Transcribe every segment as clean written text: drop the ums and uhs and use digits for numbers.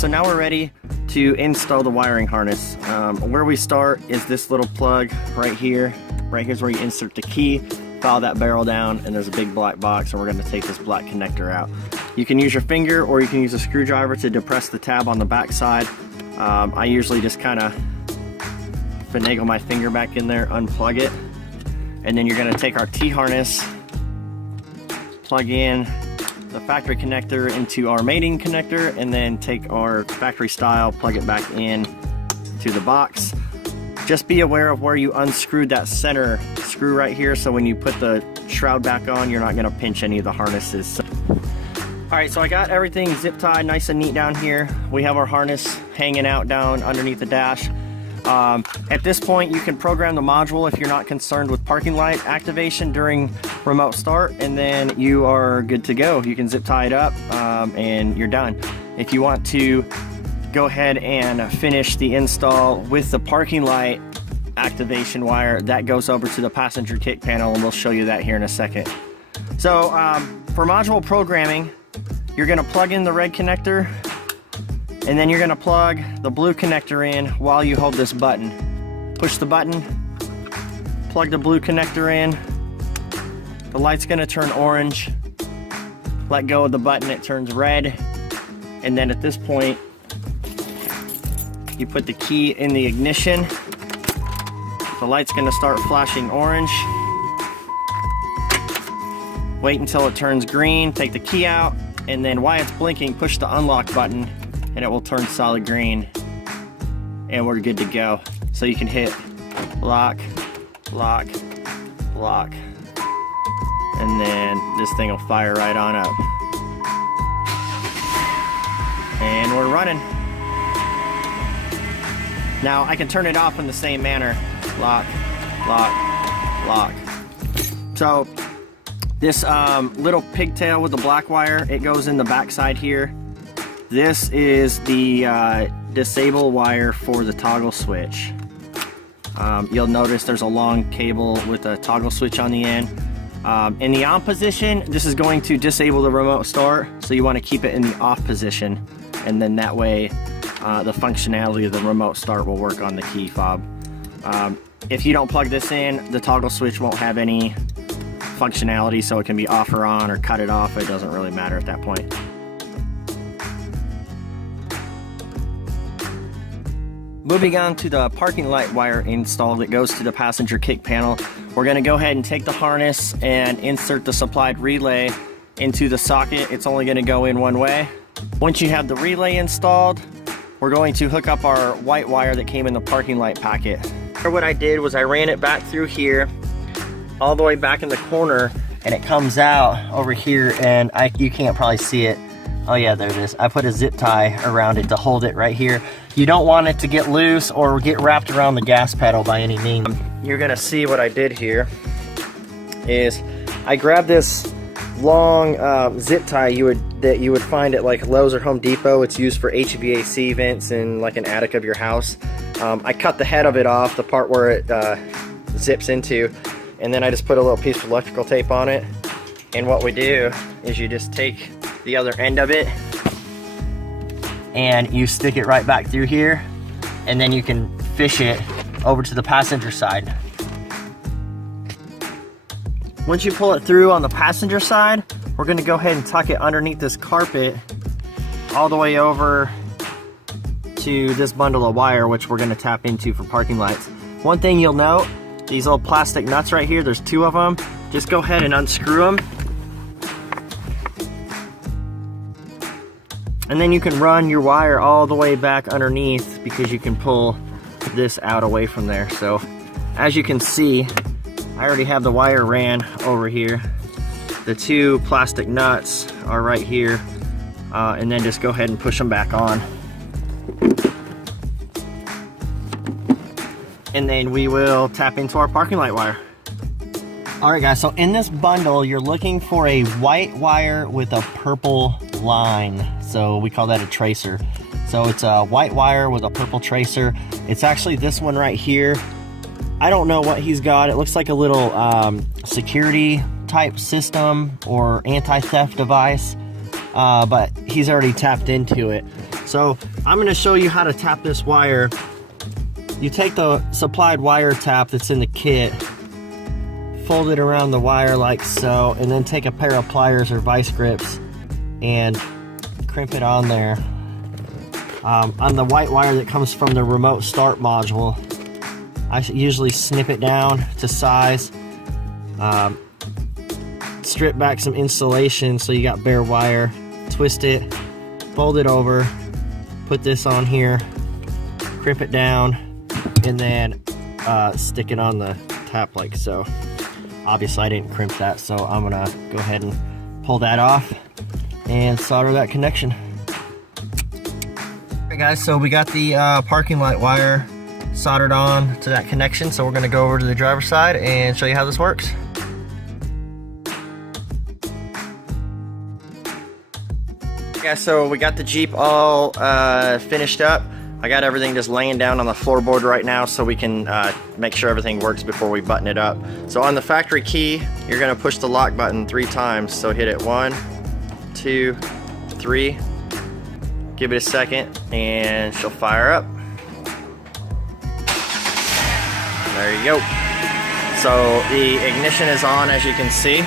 so now we're ready to install the wiring harness. Where we start is this little plug right here. Right here's where you insert the key, follow that barrel down, and there's a big black box, and we're going to take this black connector out. You can use your finger or you can use a screwdriver to depress the tab on the back side. I usually just kind of finagle my finger back in there, unplug it, and then you're going to take our T-harness, plug in the factory connector into our mating connector, and then take our factory style, plug it back in to the box. Just be aware of where you unscrewed that center screw right here, so when you put the shroud back on, you're not going to pinch any of the harnesses. Alright, so I got everything zip tied nice and neat down here. We have our harness hanging out down underneath the dash. At this point, you can program the module if you're not concerned with parking light activation during remote start, and then you are good to go. You can zip tie it up and you're done. If you want to go ahead and finish the install with the parking light activation wire, that goes over to the passenger kick panel, and we'll show you that here in a second. So for module programming, you're going to plug in the red connector, and then you're going to plug the blue connector in while you hold this button. Push the button, plug the blue connector in, the light's going to turn orange, let go of the button, it turns red, and then at this point you put the key in the ignition, the light's going to start flashing orange. Wait until it turns green, take the key out, and then while it's blinking, push the unlock button and it will turn solid green, and we're good to go. So you can hit lock, lock, lock, and then this thing will fire right on up. And we're running. Now I can turn it off in the same manner. Lock, lock, lock. So this little pigtail with the black wire, it goes in the back side here. This is the disable wire for the toggle switch. You'll notice there's a long cable with a toggle switch on the end. In the on position, this is going to disable the remote start, so you want to keep it in the off position, and then that way the functionality of the remote start will work on the key fob. If you don't plug this in, the toggle switch won't have any functionality, so it can be off or on or cut it off. It doesn't really matter at that point. Moving on to the parking light wire install that goes to the passenger kick panel, we're going to go ahead and take the harness and insert the supplied relay into the socket. It's only going to go in one way. Once you have the relay installed, we're going to hook up our white wire that came in the parking light packet. What I did was I ran it back through here, all the way back in the corner, and it comes out over here, and you can't probably see it. Oh yeah, there it is. I put a zip tie around it to hold it right here. You don't want it to get loose or get wrapped around the gas pedal by any means. You're gonna see what I did here is I grabbed this long zip tie that you would find at like Lowe's or Home Depot. It's used for HVAC vents in like an attic of your house. I cut the head of it off, the part where it zips into, and then I just put a little piece of electrical tape on it. And what we do is you just take the other end of it and you stick it right back through here, and then you can fish it over to the passenger side. Once you pull it through on the passenger side, we're going to go ahead and tuck it underneath this carpet all the way over to this bundle of wire, which we're going to tap into for parking lights. One thing you'll note, these little plastic nuts right here, there's two of them. Just go ahead and unscrew them. And then you can run your wire all the way back underneath, because you can pull this out away from there. So as you can see, I already have the wire ran over here. The two plastic nuts are right here. And then just go ahead and push them back on. And then we will tap into our parking light wire. Alright guys, so in this bundle, you're looking for a white wire with a purple line. So we call that a tracer. So it's a white wire with a purple tracer. It's actually this one right here. I don't know what he's got. It looks like a little security type system or anti-theft device, but he's already tapped into it. So I'm going to show you how to tap this wire. You take the supplied wire tap that's in the kit, fold it around the wire like so, and then take a pair of pliers or vice grips and crimp it on there. On the white wire that comes from the remote start module, I usually snip it down to size, strip back some insulation so you got bare wire, twist it, fold it over, put this on here, crimp it down, and then stick it on the tap like so. Obviously I didn't crimp that, so I'm gonna go ahead and pull that off and solder that connection. Alright guys, so we got the parking light wire soldered on to that connection, so we're gonna go over to the driver's side and show you how this works. Yeah, so we got the Jeep all finished up. I got everything just laying down on the floorboard right now so we can make sure everything works before we button it up. So on the factory key, you're gonna push the lock button 3 times. So hit it 1, 2, 3. Give it a second and she'll fire up. There you go. So the ignition is on, as you can see.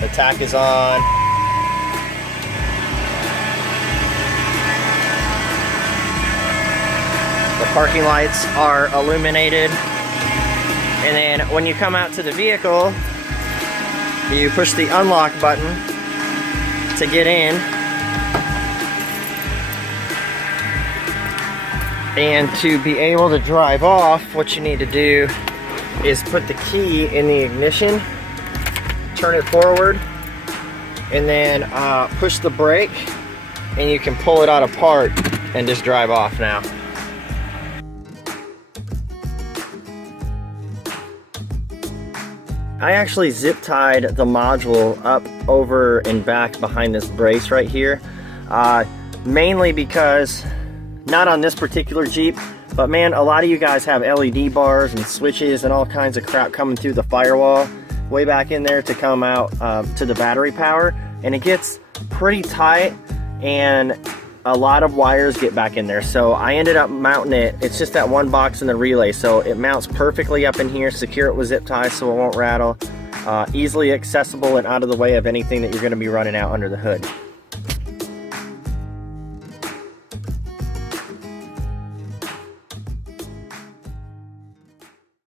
The tach is on. The parking lights are illuminated. And then when you come out to the vehicle, you push the unlock button to get in. And to be able to drive off, what you need to do is put the key in the ignition, turn it forward, and then push the brake, and you can pull it out apart and just drive off now. I actually zip tied the module up over and back behind this brace right here, mainly because, not on this particular Jeep, but man, a lot of you guys have LED bars and switches and all kinds of crap coming through the firewall way back in there to come out to the battery power, and it gets pretty tight and a lot of wires get back in there. So I ended up mounting it. It's just that one box in the relay, so it mounts perfectly up in here. Secure it with zip ties so it won't rattle. Easily accessible and out of the way of anything that you're going to be running out under the hood.